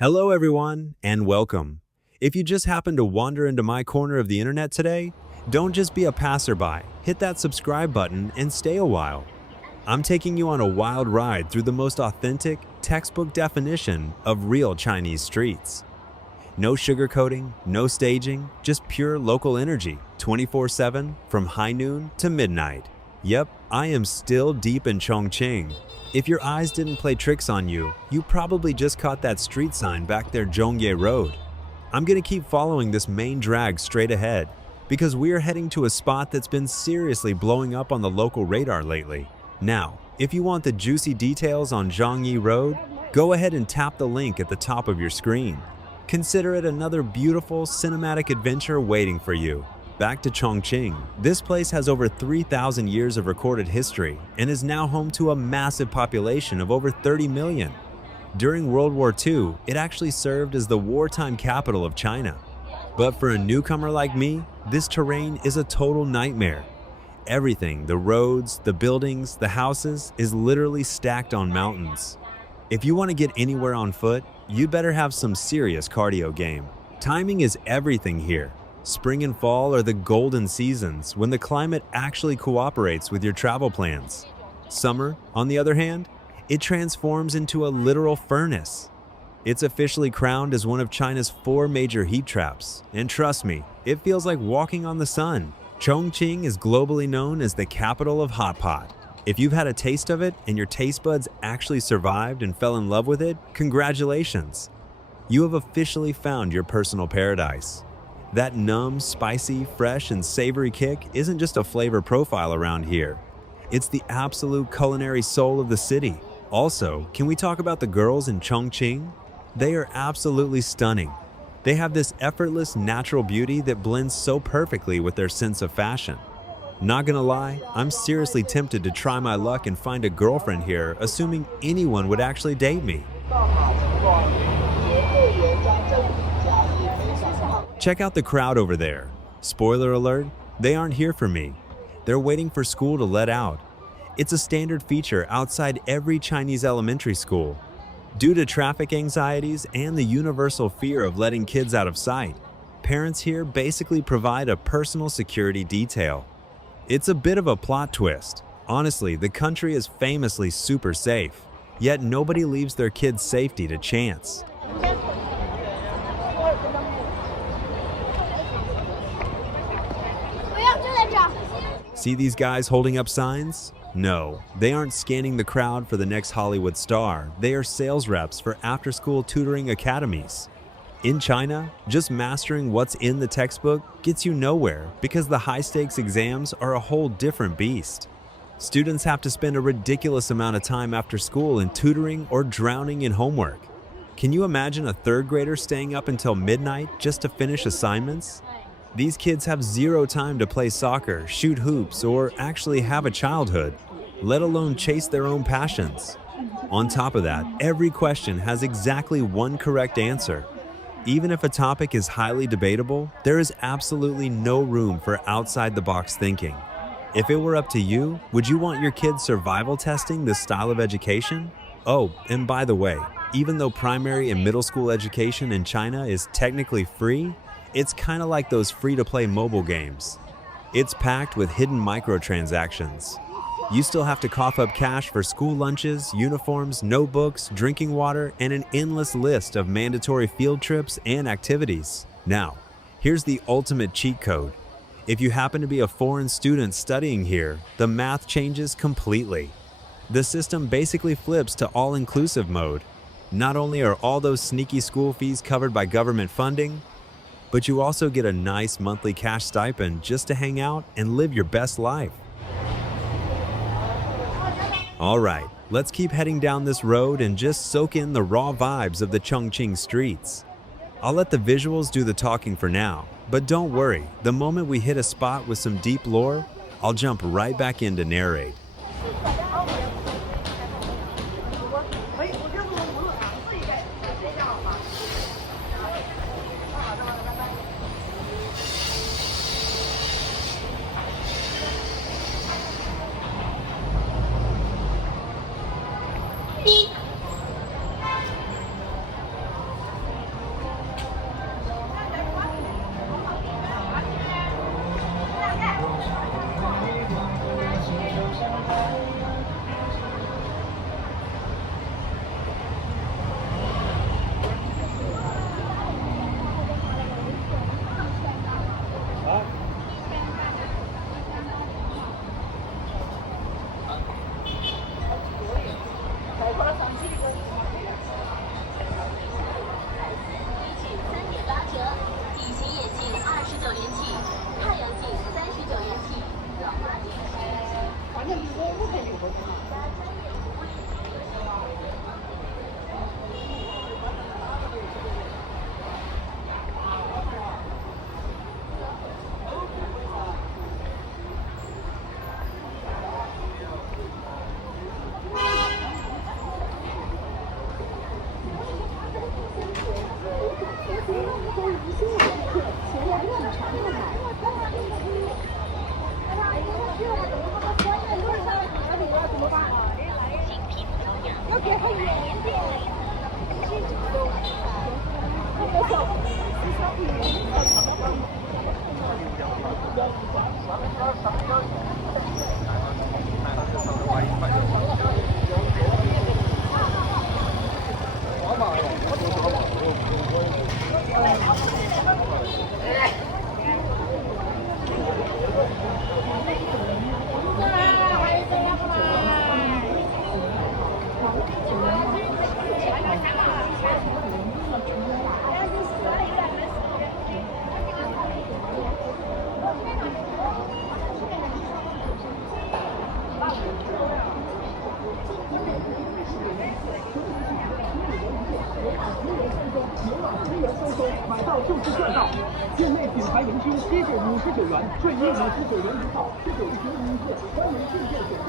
Hello, everyone, and welcome. If you just happened to wander into my corner of the internet today, don't just be a passerby. Hit that subscribe button and stay a while. I'm taking you on a wild ride through the most authentic, textbook definition of real Chinese streets. No sugarcoating, no staging, just pure local energy, 24/7, from high noon to midnight. Yep, I am still deep in Chongqing. If your eyes didn't play tricks on you, you probably just caught that street sign back there, Zhongye Road. I'm gonna keep following this main drag straight ahead, because we're heading to a spot that's been seriously blowing up on the local radar lately. Now, if you want the juicy details on Zhongye Road, go ahead and tap the link at the top of your screen. Consider it another beautiful cinematic adventure waiting for you. Back to Chongqing. This place has over 3,000 years of recorded history and is now home to a massive population of over 30 million. During World War II, it actually served as the wartime capital of China. But for a newcomer like me, this terrain is a total nightmare. Everything, the roads, the buildings, the houses, is literally stacked on mountains. If you want to get anywhere on foot, you'd better have some serious cardio game. Timing is everything here. Spring and fall are the golden seasons when the climate actually cooperates with your travel plans. Summer, on the other hand, it transforms into a literal furnace. It's officially crowned as one of China's 4 major heat traps, and trust me, it feels like walking on the sun. Chongqing is globally known as the capital of hot pot. If you've had a taste of it and your taste buds actually survived and fell in love with it, congratulations. You have officially found your personal paradise. That numb, spicy, fresh, and savory kick isn't just a flavor profile around here. It's the absolute culinary soul of the city. Also, can we talk about the girls in Chongqing? They are absolutely stunning. They have this effortless, natural beauty that blends so perfectly with their sense of fashion. Not gonna lie, I'm seriously tempted to try my luck and find a girlfriend here, assuming anyone would actually date me. Check out the crowd over there. Spoiler alert, they aren't here for me. They're waiting for school to let out. It's a standard feature outside every Chinese elementary school. Due to traffic anxieties and the universal fear of letting kids out of sight, parents here basically provide a personal security detail. It's a bit of a plot twist. Honestly, the country is famously super safe, yet nobody leaves their kids' safety to chance. See these guys holding up signs? No, they aren't scanning the crowd for the next Hollywood star. They are sales reps for after-school tutoring academies. In China, just mastering what's in the textbook gets you nowhere because the high-stakes exams are a whole different beast. Students have to spend a ridiculous amount of time after school in tutoring or drowning in homework. Can you imagine a third grader staying up until midnight just to finish assignments? These kids have zero time to play soccer, shoot hoops, or actually have a childhood, let alone chase their own passions. On top of that, every question has exactly one correct answer. Even if a topic is highly debatable, there is absolutely no room for outside-the-box thinking. If it were up to you, would you want your kids survival testing this style of education? Oh, and by the way, even though primary and middle school education in China is technically free, it's kind of like those free-to-play mobile games. It's packed with hidden microtransactions. You still have to cough up cash for school lunches, uniforms, notebooks, drinking water, and an endless list of mandatory field trips and activities. Now, here's the ultimate cheat code. If you happen to be a foreign student studying here, the math changes completely. The system basically flips to all-inclusive mode. Not only are all those sneaky school fees covered by government funding, but you also get a nice monthly cash stipend just to hang out and live your best life. All right, let's keep heading down this road and just soak in the raw vibes of the Chongqing streets. I'll let the visuals do the talking for now, but don't worry, the moment we hit a spot with some deep lore, I'll jump right back in to narrate. 买到就是赚到！店内品牌明星鸡腿59元，睡衣59元一套，19平米1室，欢迎进店选购。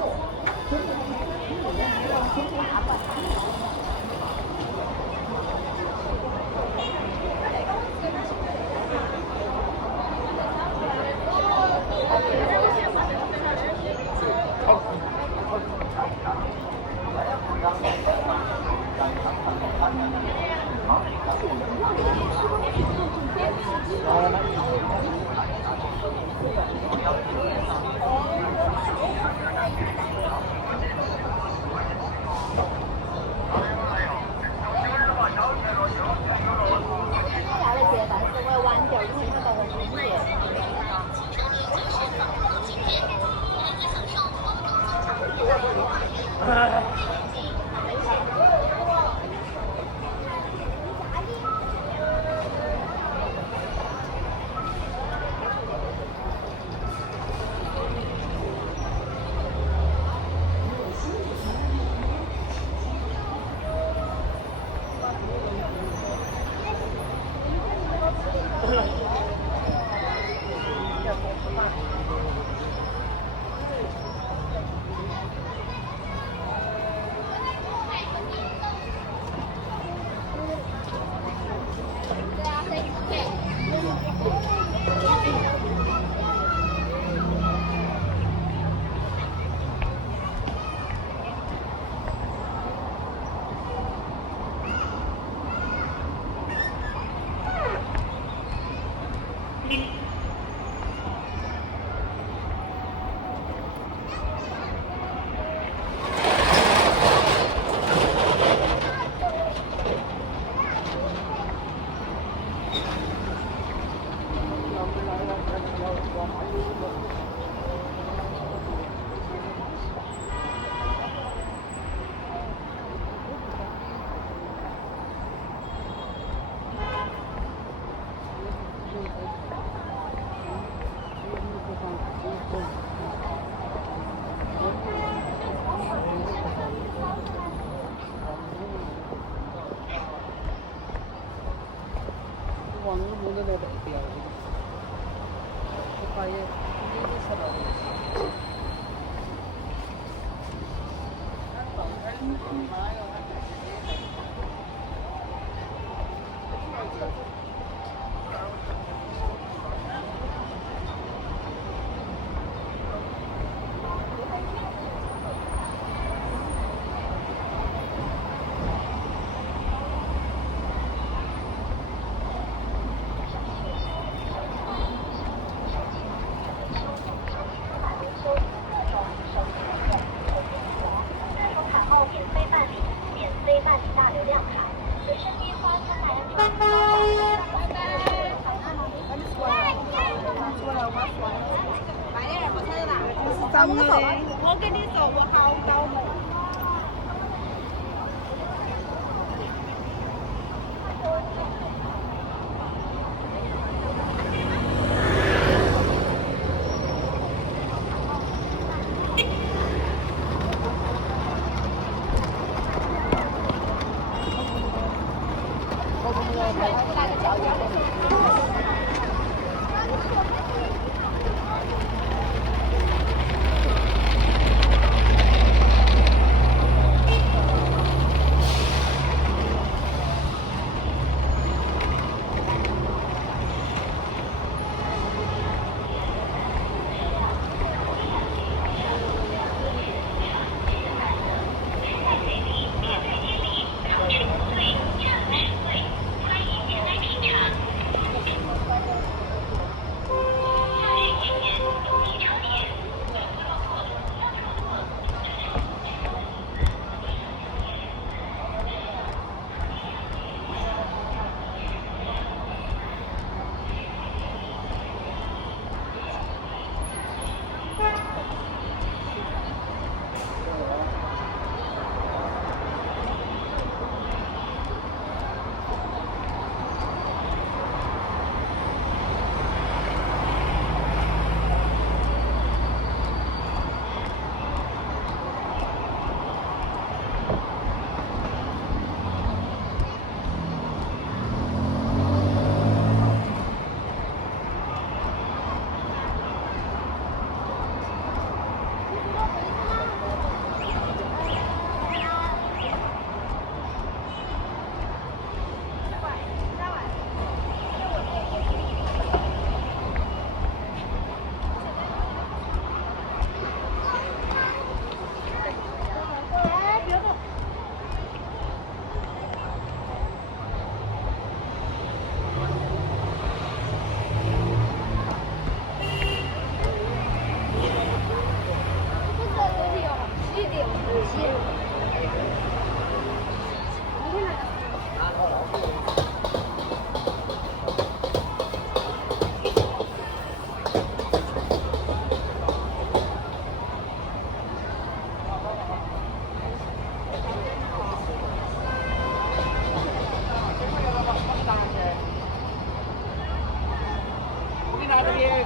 我跟你说，我好高冷。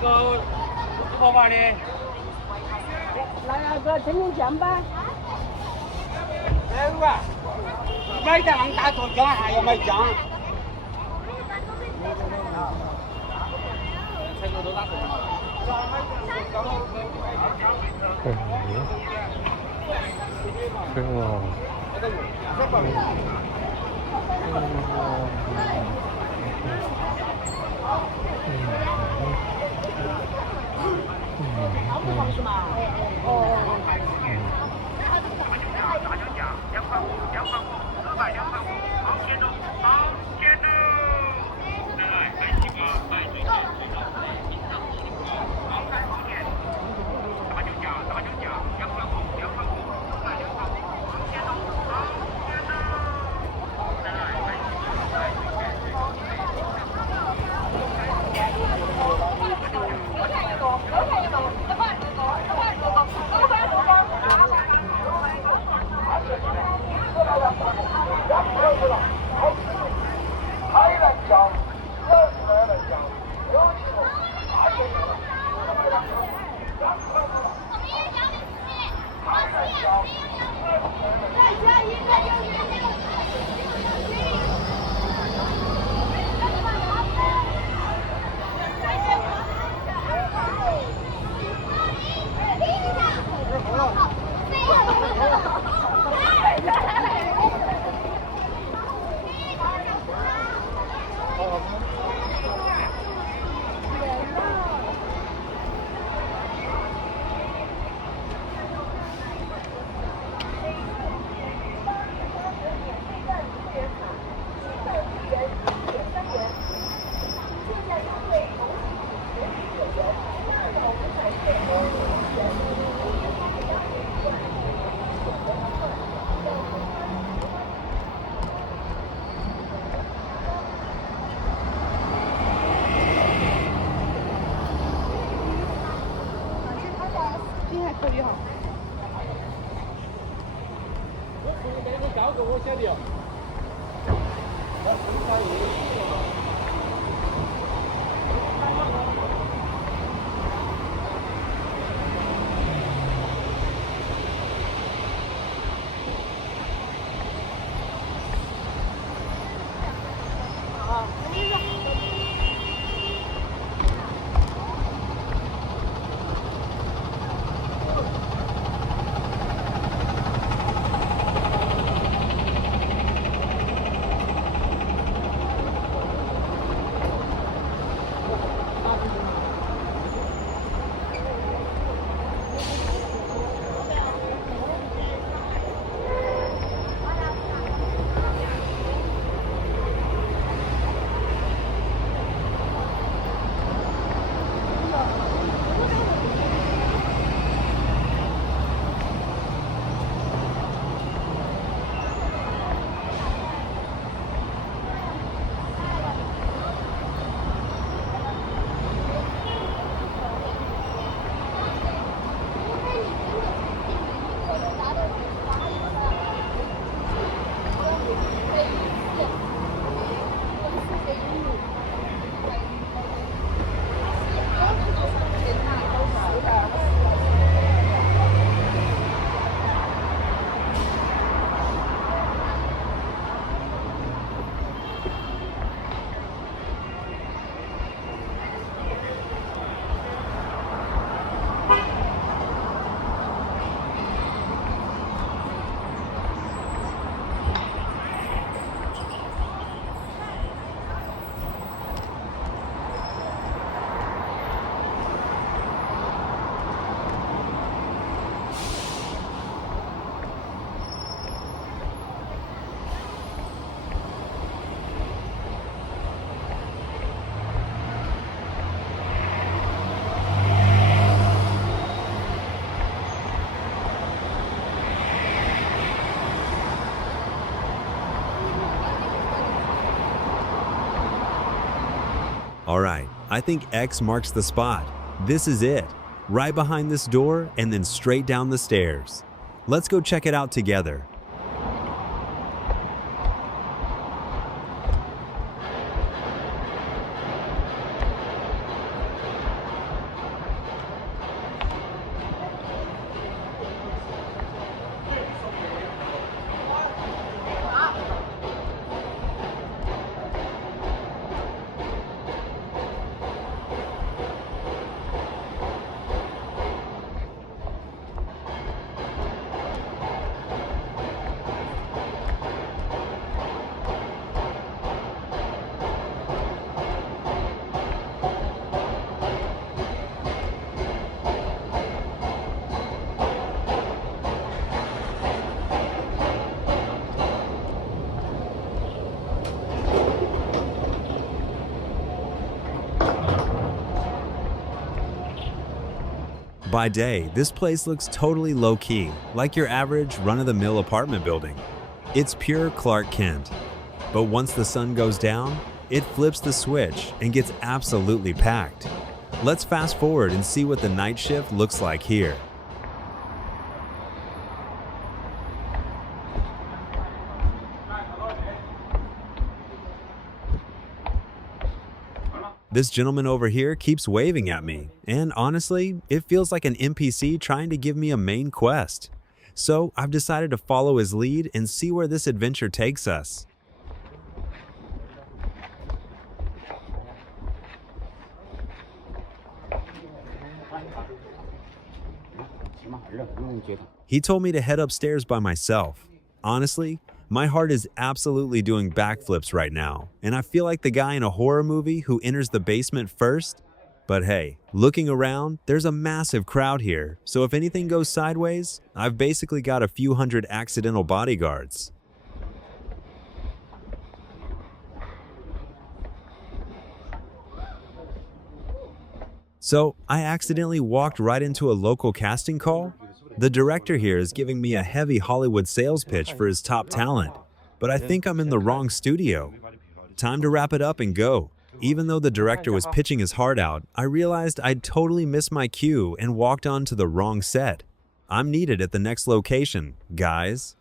个头发的。来个青龙酱吧。哎哇，买点往大头姜还要买姜。Alright, I think X marks the spot. This is it. Right behind this door and then straight down the stairs. Let's go check it out together. By day, this place looks totally low-key, like your average run-of-the-mill apartment building. It's pure Clark Kent. But once the sun goes down, it flips the switch and gets absolutely packed. Let's fast forward and see what the night shift looks like here. This gentleman over here keeps waving at me, and honestly, it feels like an NPC trying to give me a main quest. So I've decided to follow his lead and see where this adventure takes us. He told me to head upstairs by myself. Honestly, my heart is absolutely doing backflips right now, and I feel like the guy in a horror movie who enters the basement first. But hey, looking around, there's a massive crowd here, so if anything goes sideways, I've basically got a few hundred accidental bodyguards. So I accidentally walked right into a local casting call. The director here is giving me a heavy Hollywood sales pitch for his top talent, but I think I'm in the wrong studio. Time to wrap it up and go. Even though the director was pitching his heart out, I realized I'd totally missed my cue and walked on to the wrong set. I'm needed at the next location, guys.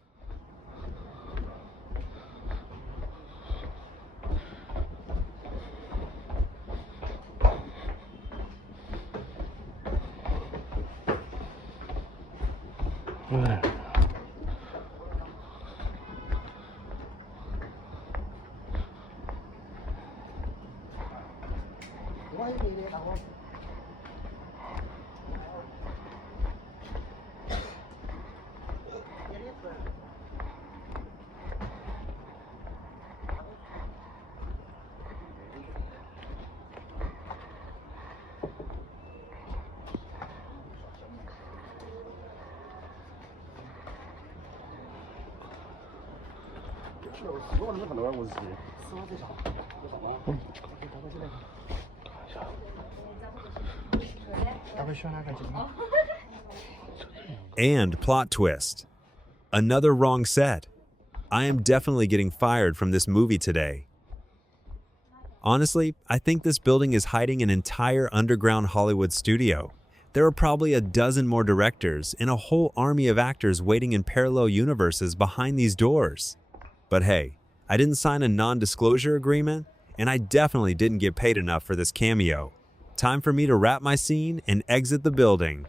And plot twist. Another wrong set. I am definitely getting fired from this movie today. Honestly, I think this building is hiding an entire underground Hollywood studio. There are probably a dozen more directors and a whole army of actors waiting in parallel universes behind these doors. But hey, I didn't sign a non-disclosure agreement, and I definitely didn't get paid enough for this cameo. Time for me to wrap my scene and exit the building.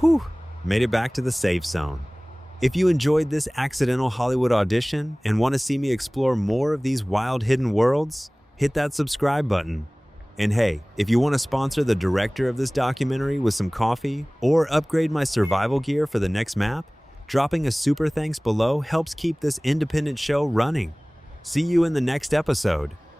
Whew, made it back to the safe zone. If you enjoyed this accidental Hollywood audition and want to see me explore more of these wild hidden worlds, hit that subscribe button. And hey, if you want to sponsor the director of this documentary with some coffee or upgrade my survival gear for the next map, dropping a super thanks below helps keep this independent show running. See you in the next episode.